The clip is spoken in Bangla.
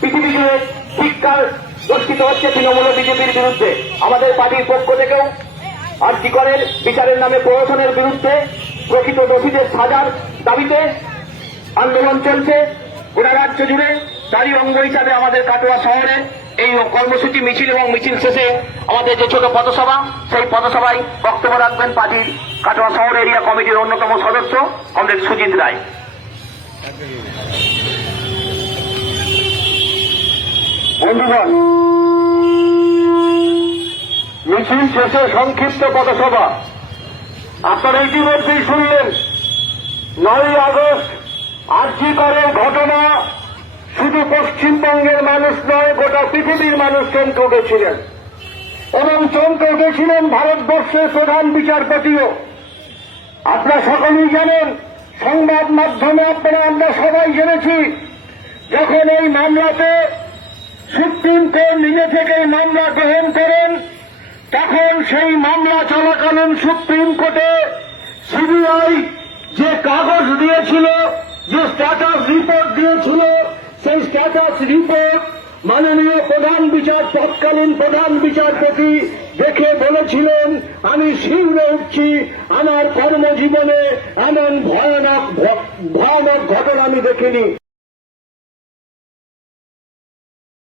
পৃথিবী জুড়ে শিক্ষার দূষিত হচ্ছে তৃণমূল বিজেপির বিরুদ্ধে। আমাদের পার্টির পক্ষ থেকেও আর্থিকরের বিচারের নামে প্রহসনের বিরুদ্ধে প্রকৃত দোষীদের সাজার দাবিতে আন্দোলন চলছে। গোটা রাজ্য জুড়ে তারই অঙ্গ হিসাবে আমাদের কাটোয়া শহরে এই কর্মসূচি, মিছিল এবং মিছিল শেষে আমাদের যে ছোট পথসভা, সেই পথসভায় বক্তব্য রাখবেন পার্টির কাটোয়া শহর এরিয়া কমিটির অন্যতম সদস্য কমরেড সুজিত রায়। বন্ধুগণ মিছিল শেষে সংক্ষিপ্ত পথসভা। আপনারা ইতিমধ্যেই শুনলেন নয় আগস্ট আর্জি ঘটনা। শুধু পশ্চিমবঙ্গের মানুষ নয়, গোটা পৃথিবীর মানুষ চমকে উঠেছিলেন। এবং চমকে উঠেছিলেন ভারতবর্ষের প্রধান বিচারপতিও। আপনারা সকলেই জানেন, সংবাদ মাধ্যমে আপনারা, আমরা সবাই জেনেছি, যখন এই মামলাতে সুপ্রিম কোর্ট নিজে থেকে মামলা গ্রহণ করেন, তখন সেই মামলা চলাকালীন সুপ্রিম কোর্টে সিবিআই যে কাগজ দিয়েছিল, যে স্ট্যাটাস রিপোর্ট দিয়েছিল, সেই স্ট্যাটাস রিপোর্ট মাননীয় প্রধান বিচার, তৎকালীন প্রধান বিচারপতি দেখে বলেছিলেন, আমি শিউরে উঠছি, আমার কর্মজীবনে এমন ভয়ানক ভয়ানক ঘটনা আমি দেখিনি।